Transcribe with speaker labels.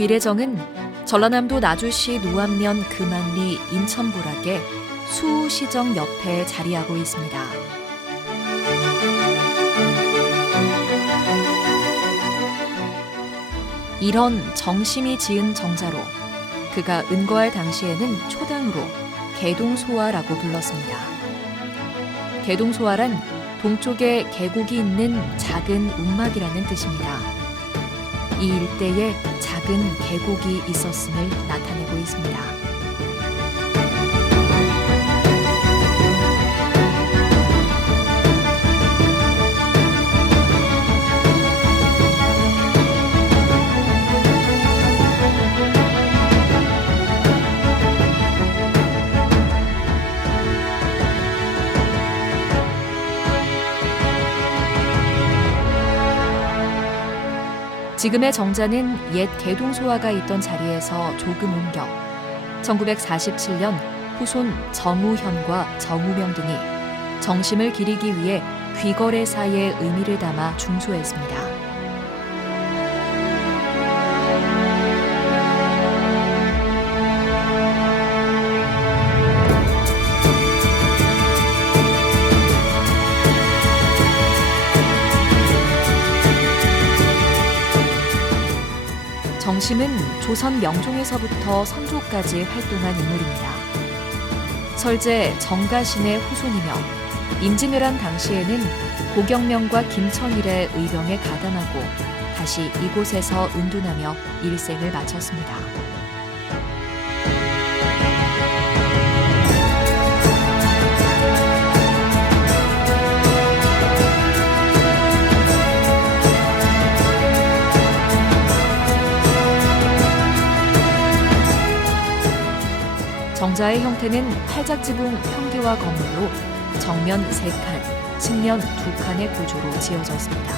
Speaker 1: 귀래정은 전라남도 나주시 노안면 금안리 인천보락의 수시정 옆에 자리하고 있습니다. 이런 정심이 지은 정자로 그가 은거할 당시에는 초당으로 개동소화라고 불렀습니다. 개동소화란 동쪽에 계곡이 있는 작은 움막이라는 뜻입니다. 이 일대에 작은 계곡이 있었음을 나타내고 있습니다. 지금의 정자는 옛 개동소화가 있던 자리에서 조금 옮겨 1947년 후손 정우현과 정우명 등이 정심을 기리기 위해 귀거래사의 의미를 담아 중소했습니다. 정심은 조선 명종에서부터 선조까지 활동한 인물입니다. 설제 정가신의 후손이며 임진왜란 당시에는 고경명과 김천일의 의병에 가담하고 다시 이곳에서 은둔하며 일생을 마쳤습니다. 정자의 형태는 팔작지붕 평기와 건물로 정면 3칸, 측면 2칸의 구조로 지어졌습니다.